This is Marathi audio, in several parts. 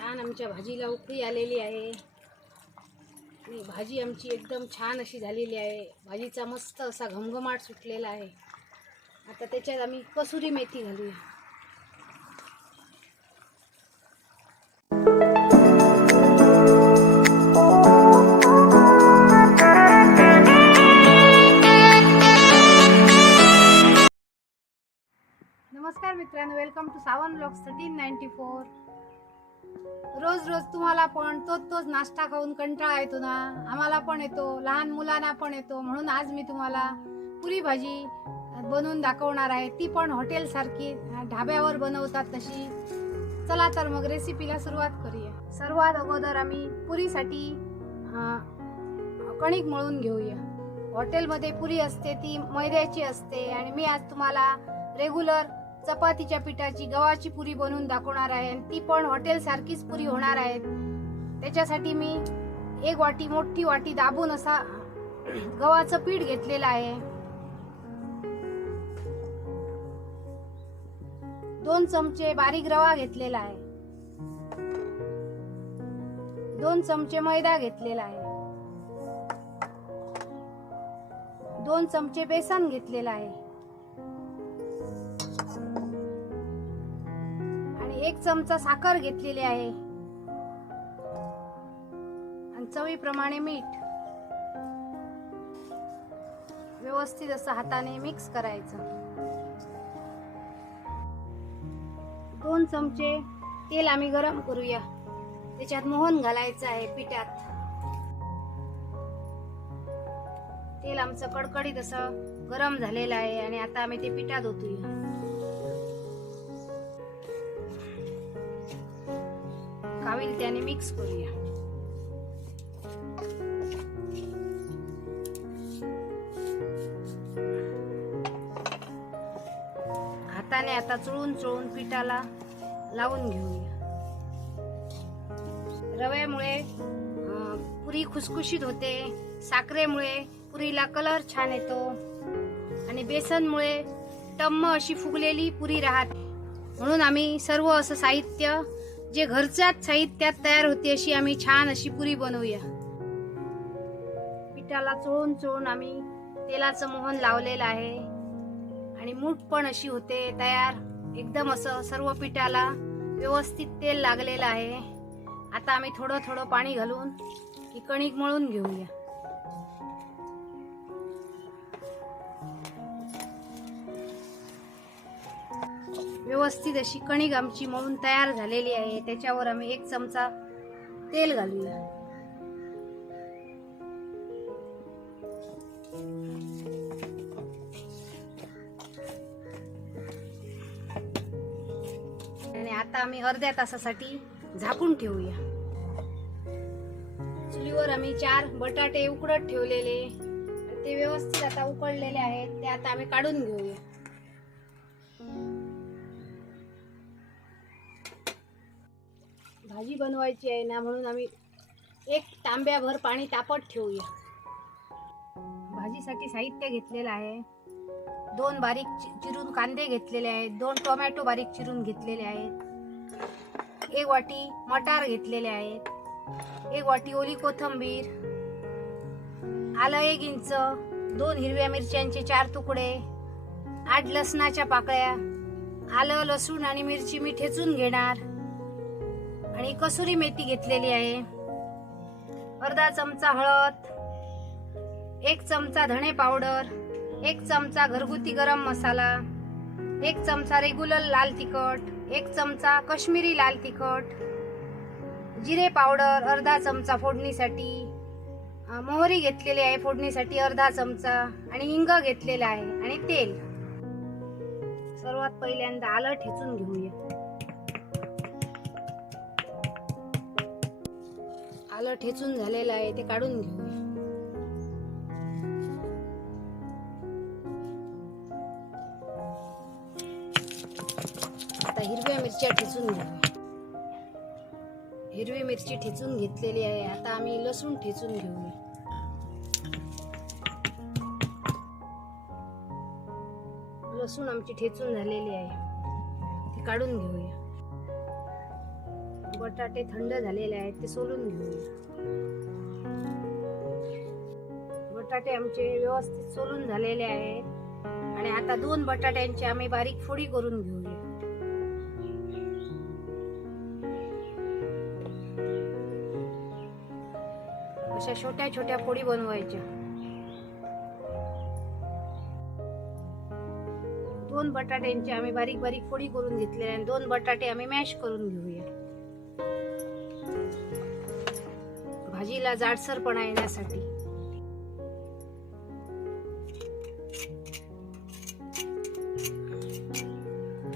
छान आमच्या भाजीला उकळी आलेली आहे आणि भाजी आमची एकदम छान अशी झालेली आहे. भाजीचा मस्त असा घमघमाट सुटलेला आहे. आता त्याच्यात आम्ही कसुरी मेथी घालूया. नमस्कार मित्रांनो, वेलकम टू सावन ब्लॉग्स 1394. रोज रोज तुम्हाला पण तोच नाश्ता खाऊन कंटाळा येतो ना, आम्हाला पण येतो, लहान मुलांना पण येतो. म्हणून आज मी तुम्हाला पुरी भाजी बनवून दाखवणार आहे, ती पण हॉटेल सारखी, ढाब्यावर बनवतात तशी. चला तर मग रेसिपीला सुरुवात करूया. सर्वात अगोदर आम्ही पुरीसाठी कणिक मळून घेऊया. हॉटेलमध्ये पुरी असते ती मैद्याची असते आणि मी आज तुम्हाला रेग्युलर चपातीच्या पिठाची गव्हाची पुरी बनवून दाखवणार आहे. ती पण हॉटेल सारखीच पुरी होणार आहे. त्याच्यासाठी मी एक वाटी, मोठी वाटी दाबून असा गव्हाचं पीठ घेतलेलं आहे. 2 चमचे बारीक रवा घेतलेला आहे. 2 चमचे मैदा घेतलेला आहे. 2 चमचे बेसन घेतलेला आहे. 1 चमचा साखर घेतलेली आहे आणि चवीप्रमाणे मीठ. व्यवस्थित असं हाताने मिक्स करायचं. 2 चमचे तेल आम्ही गरम करूया. त्याच्यात मोहन घालायचं आहे पिठात. तेल आमचं कडकडीत असं गरम झालेलं आहे आणि आता आम्ही ते पिठात ओतूया. कावील त्याने मिक्स करूया. हाताने आता चुळून पिठाला लावून घेऊया. रव्यामुळे पुरी खुसखुशीत होते, साखरेमुळे पुरीला कलर छान येतो आणि बेसनमुळे टम्म अशी फुगलेली पुरी राहते. म्हणून आम्ही सर्व असं साहित्य जे घरच्याच साहित्यात तयार होते अशी आम्ही छान अशी पुरी बनवूया. पिठाला चोळून आम्ही तेलाचं मोहन लावलेलं आहे आणि मूठ पण अशी होते तयार. एकदम असं सर्व पिठाला व्यवस्थित तेल लागलेलं आहे. आता आम्ही थोडं पाणी घालून ही कणिक मळून घेऊया. व्यवस्थित अशी कणिक आमची मळून तयार झालेली आहे. त्याच्यावर आम्ही 1 चमचा तेल घालूया. आणि आता आम्ही अर्ध्या तासासाठी झाकून ठेवूया. चुलीवर आम्ही 4 बटाटे उकडत ठेवलेले, ते व्यवस्थित आता उकडलेले आहेत. ते आता आम्ही काढून घेऊया. भाजी बनवायची आहे ना, म्हणून आम्ही 1 तांब्याभर पाणी तापत ठेवूया. भाजीसाठी साहित्य घेतलेलं आहे. 2 बारीक चिरून कांदे घेतलेले आहेत. 2 टोमॅटो बारीक चिरून घेतलेले आहेत. 1 वाटी मटार घेतलेले आहेत. 1 वाटी ओली कोथिंबीर, आलं 1 इंच, 2 हिरव्या मिरच्यांचे 4 तुकडे, 8 लसणाच्या पाकळ्या. आलं, लसूण आणि मिरची मी ठेचून घेणार आणि कसुरी मेथी घेतलेली आहे. अर्धा चमचा हळद, 1 चमचा धणे पावडर, 1 चमचा घरगुती गरम मसाला, 1 चमचा रेग्युलर लाल तिखट, 1 चमचा काश्मीरी लाल तिखट, जिरे पावडर अर्धा चमचा फोडणीसाठी, मोहरी घेतलेली आहे फोडणीसाठी अर्धा चमचा आणि हिंग घेतलेला आहे आणि तेल. सर्वात पहिल्यांदा आलं ठेचून घेऊया. आलं ठेचून झालेलं आहे, ते काढून घेऊया. आता हिरव्या मिरच्या ठेचून घेऊया. हिरवी मिरची ठेचून घेतलेली आहे. आता आम्ही लसूण ठेचून घेऊया. लसूण आमची ठेचून झालेली आहे, ती काढून घेऊया. बटाटे थंड झालेले आहेत ते सोलून घेऊया. बटाटे आमचे व्यवस्थित सोलून झालेले आहेत आणि आता 2 बटाट्यांची आम्ही बारीक फोडी करून घेऊया. अशा छोट्या छोट्या फोडी बनवायच्या. 2 बटाट्यांची आम्ही बारीक बारीक फोडी करून घेतले आणि 2 बटाटे आम्ही मॅश करून घेऊया. भाजीला जाडसरपणा येण्यासाठी.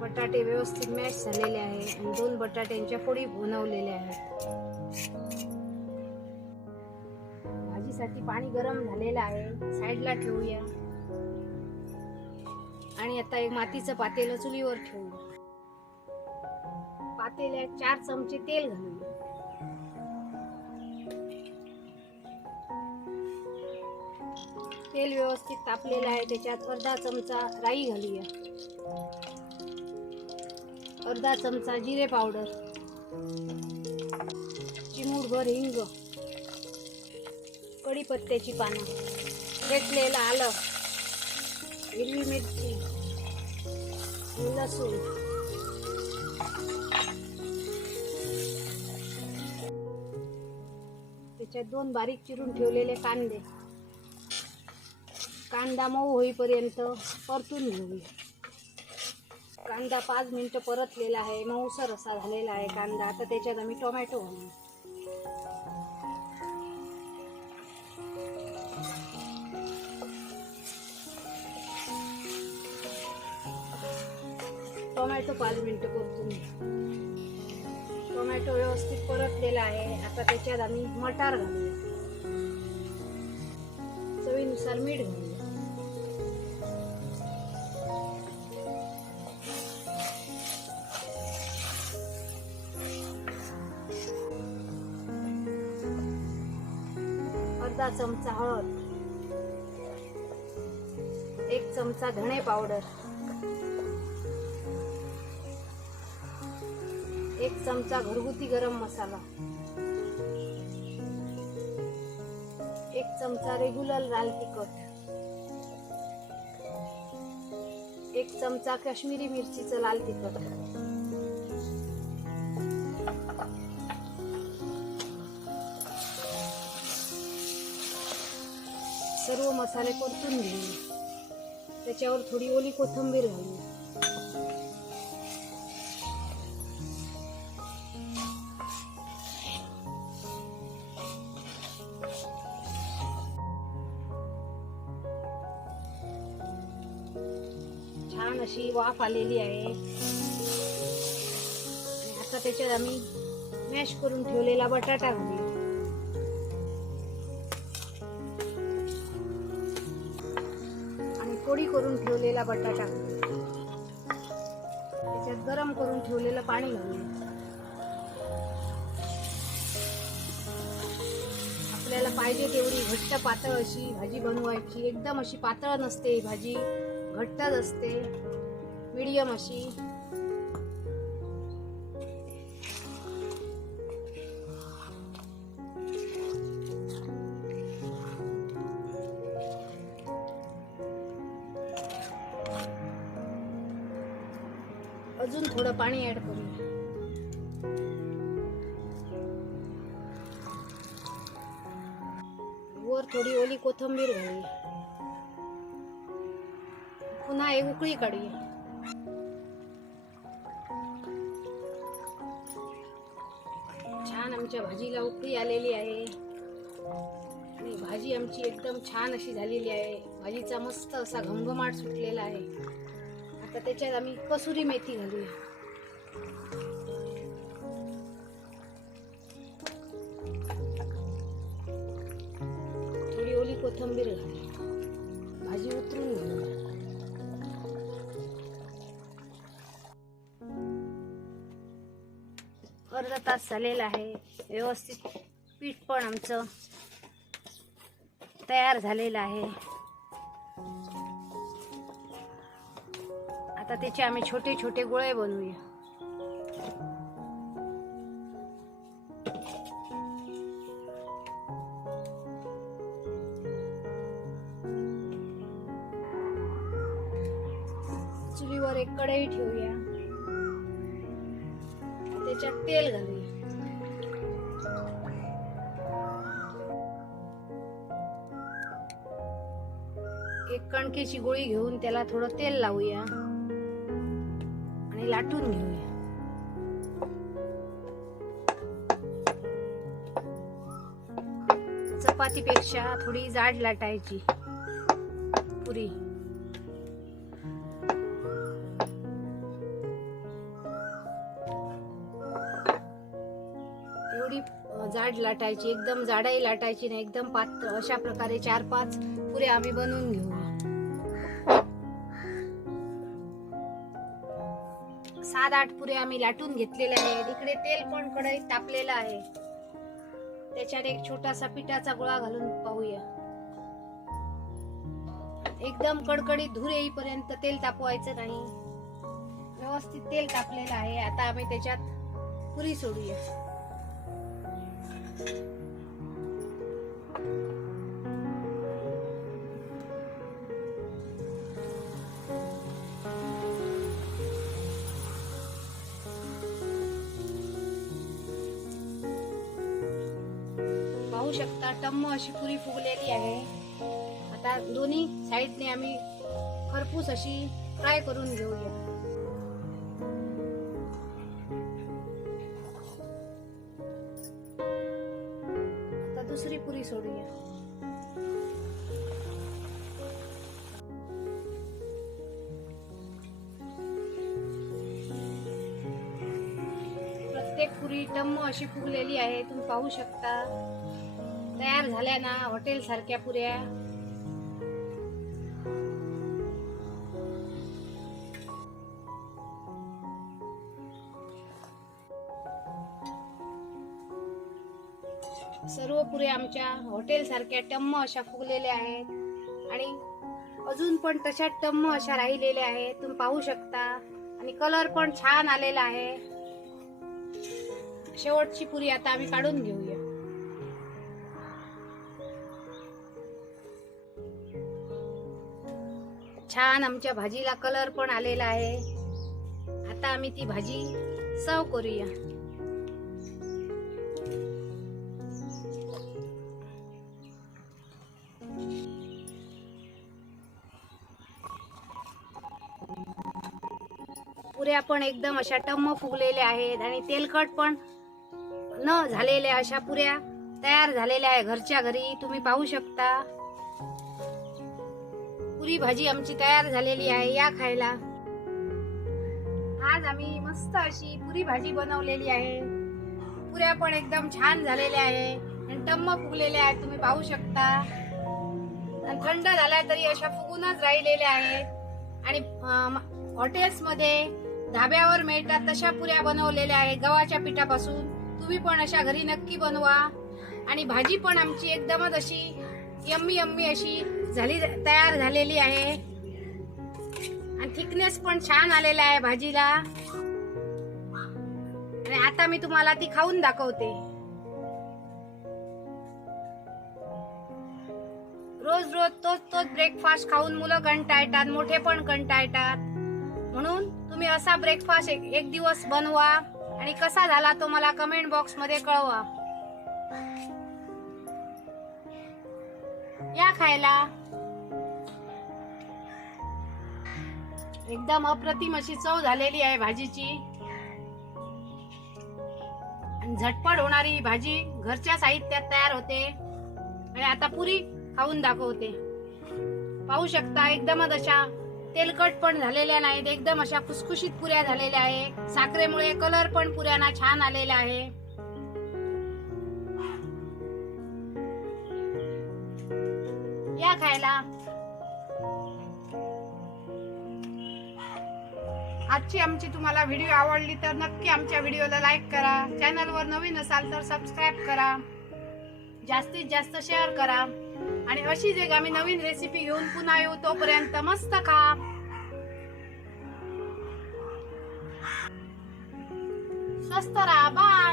बटाटे व्यवस्थित मॅश झालेले आहे आणि 2 बटाट्यांच्या फोडी बनवलेल्या आहेत. भाजीसाठी पाणी गरम झालेलं आहे, साईडला ठेवूया. आणि आता एक मातीचं पातेलं चुलीवर ठेवू. पातेल्यात 4 चमचे तेल घालूया. तेल व्यवस्थित तापलेलं आहे, त्याच्यात अर्धा चमचा राई घालूया. अर्धा चमचा जिरे पावडर, चिमूटभर हिंग, कढीपत्त्याची पानं, घेतलेलं आलं, हिरवी मिरची, लसूण, त्याच्यात 2 बारीक चिरून ठेवलेले कांदे. कांदा मऊ होईपर्यंत परतून घेऊया. कांदा 5 मिनिटं परतलेला आहे, मऊसर असा झालेला आहे कांदा. आता त्याच्यात आम्ही टोमॅटो घालू. टोमॅटो 5 मिनिटं परतून घ्या. टोमॅटो व्यवस्थित परतलेला आहे. आता त्याच्यात आम्ही मटार घालूया. चवीनुसार मीठ घालूया. अर्धा चमचा हळद, 1 चमचा धणे पावडर, 1 चमचा घरगुती गरम मसाला, 1 चमचा रेग्युलर लाल तिखट, 1 चमचा काश्मीरी मिरचीचं लाल तिखट, सर्व मसाले परतून घेऊ. त्याच्यावर थोडी ओली कोथिंबीर घालू. छान अशी वाफ आलेली आहे. आता त्याच्यात आम्ही मॅश करून ठेवलेला बटाटा घालूया. फोडी करून ठेवलेला बटाटा, त्याच्यात गरम करून ठेवलेलं पाणी घालूया. आपल्याला पाहिजे तेवढी घट्ट पातळ अशी भाजी बनवायची. एकदम अशी पातळ नसते ही भाजी, घट्टच असते, मीडियम अशी. अजून थोडं पाणी ऍड करूया. वर थोडी ओली कोथिंबीर घालूया. पुन्हा एक उकळी काढूया. छान आमच्या भाजीला उकळी आलेली आहे आणि भाजी आमची एकदम छान अशी झालेली आहे. भाजीचा मस्त असा घमघमाट सुटलेला आहे. आता त्याच्यात आम्ही कसुरी मेथी घालूया. थोडी ओली कोथिंबीर घालूया. भाजी उतरून घेऊया. अर्धा तास झालेला आहे. व्यवस्थित पीठ पण आमचं तयार झालेलं आहे. आता त्याचे आम्ही छोटे छोटे गोळे बनवूया. चुलीवर एक कढई ठेवूया, त्याच्यात तेल घालूया. एक कणकेची गोळी घेऊन त्याला थोडं तेल लावूया आणि लाटून घेऊया. चपातीपेक्षा थोडी जाड लाटायची पुरी. एवढी जाड लाटायची, एकदम जाडही लाटायची नाही, एकदम पातळ. अशा प्रकारे 4-5 पुऱ्या आम्ही बनवून घेऊया. 7-8 पुऱ्या आम्ही लाटून घेतलेल्या आहेत. इकडे तेल पण कढईत तापलेलं आहे, त्याच्यात एक छोटासा पिठाचा गोळा घालून पाहूया. एकदम कडकडीत धूर येईपर्यंत तेल तापवायचं नाही. व्यवस्थित तेल तापलेलं आहे. आता आम्ही त्याच्यात पुरी सोडूया. पाहू शकता टम्म अशी पुरी फुगलेली आहे. आता दोन्ही साईडने आम्ही खरपूस अशी फ्राय करून घेऊया. आता दुसरी पुरी सोडूया. प्रत्येक पुरी टम्म अशी फुगलेली आहे, तुम्ही पाहू शकता. तयार झाल्या ना हॉटेल सारख्या पुऱ्या. सर्व पुऱ्या आमच्या हॉटेल सारख्या टम्म अशा फुगलेल्या आहेत आणि अजून पण तशा टम्म अशा राहिलेल्या आहेत, तुम्ही पाहू शकता. आणि कलर पण छान आलेला आहे. शेवटची पुरी आता आम्ही काढून घेऊया. छान आमच्या भाजीला कलर पण आलेला आहे. आता आम्ही ती भाजी सर्व करूया. पुऱ्या पण एकदम अशा टम्म फुगलेल्या आहेत आणि तेलकट पण न झालेल्या अशा पुऱ्या तयार झालेल्या आहे घरच्या घरी, तुम्ही पाहू शकता. पुरी भाजी आमची तयार झालेली आहे, या खायला. आज आम्ही मस्त अशी पुरी भाजी बनवलेली आहे. पुऱ्या पण एकदम छान झालेल्या आहे आणि टम्म फुगलेल्या आहेत, तुम्ही पाहू शकता. आणि थंड झाल्या तरी अशा फुगूनच राहिलेल्या आहेत. आणि हॉटेल्स मध्ये धाब्यावर मिळतात तशा पुऱ्या बनवलेल्या आहेत गव्हाच्या पिठापासून. तुम्ही पण अशा घरी नक्की बनवा. आणि भाजी पण आमची एकदमच अशी यम्मी यम्मी अशी तयार झालेली आहे. आणि थिकनेस पण छान आलेला आहे भाजीला. आणि आता मी तुम्हाला ती खाऊन दाखवते. रोज रोज तोच ब्रेकफास्ट खाऊन मुलं कंटाळतात, मोठे पण कंटाळतात. म्हणून तुम्ही असा ब्रेकफास्ट एक दिवस बनवा आणि कसा झाला तो मला कमेंट बॉक्स मध्ये कळवा. या खायला. एकदम अप्रतिम अशी चव झालेली आहे भाजीची. आणि झटपट होणारी भाजी घरच्या साहित्यात तयार होते. आणि आता पुरी खाऊन दाखवते. पाहू शकता एकदमच अशा तेलकट पण झालेल्या नाहीत, एकदम अशा खुसखुशीत पुऱ्या झालेल्या आहे. साखरेमुळे कलर पण पुऱ्यांना छान आलेला आहे. या खायला. आजची आमची तुम्हाला व्हिडिओ आवडली तर नक्की आमच्या व्हिडिओला लाईक करा. चॅनलवर नवीन असाल तर सबस्क्राईब करा. जास्तीत जास्त शेअर करा. आणि अशीच एक आम्ही नवीन रेसिपी घेऊन पुन्हा येऊ. तोपर्यंत मस्त खा. स्वस्त राहा. बाय.